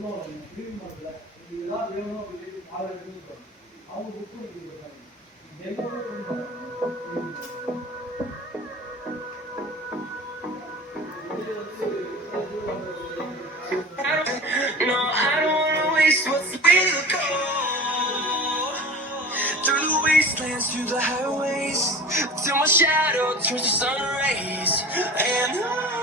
No, I don't wanna waste what's real gold. Through the wastelands, through the highways, till my shadow turns to sun rays. And